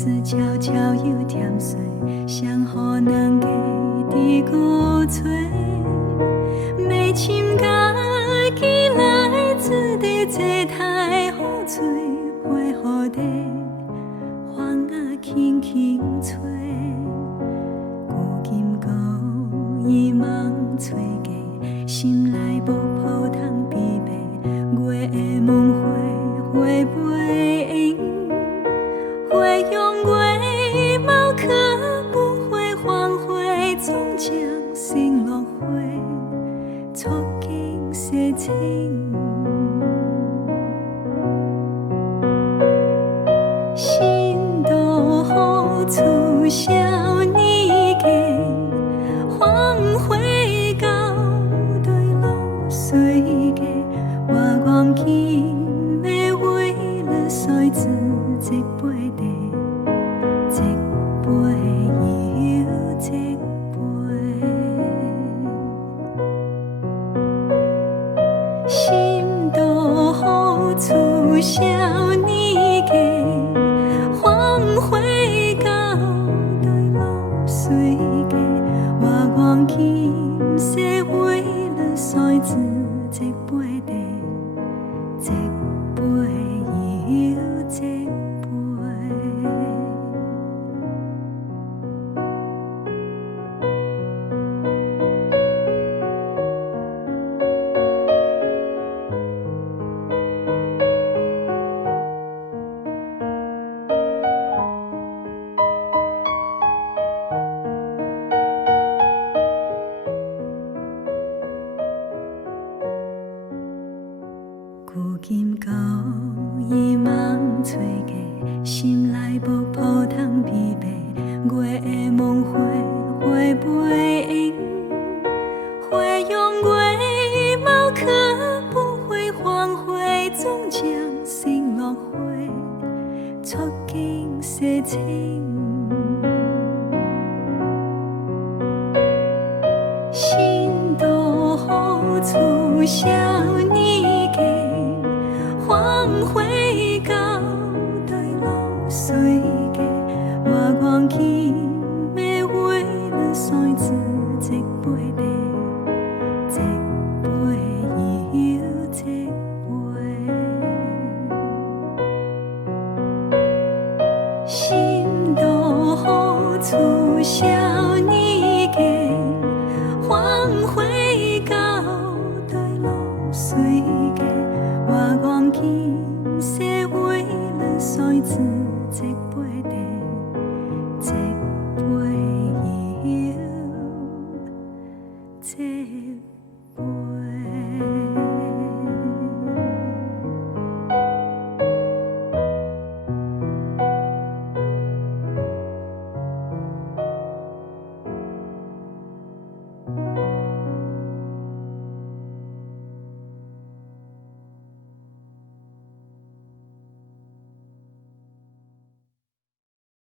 子悄悄又甜水，谁予人家伫鼓吹？要深家己来自地坐台雨吹，陪雨地，风啊轻轻吹。古今故意梦吹过，心内无抱通悲悲。月的梦花，花袂用，花用月毛可不会黄花，总将心落花，触景生情。新都好处少年家，黄花到对路水家，我愿今要为了谁自这杯茶，这杯又这杯。心都好处少年家，黄花到对路水家，我愿今世为了谁自这杯茶，这杯又这杯。古今故意梦吹过，心内无抱通悲悲。月的梦花，花袂用，花用月毛可不会黄花，总将心落花，触景生情。心都好处少年家，黄花到对路水家，我愿今要为了谁自这杯茶，这杯又这杯。心都好处少年家，黄花到对路水家，我愿今世为了谁自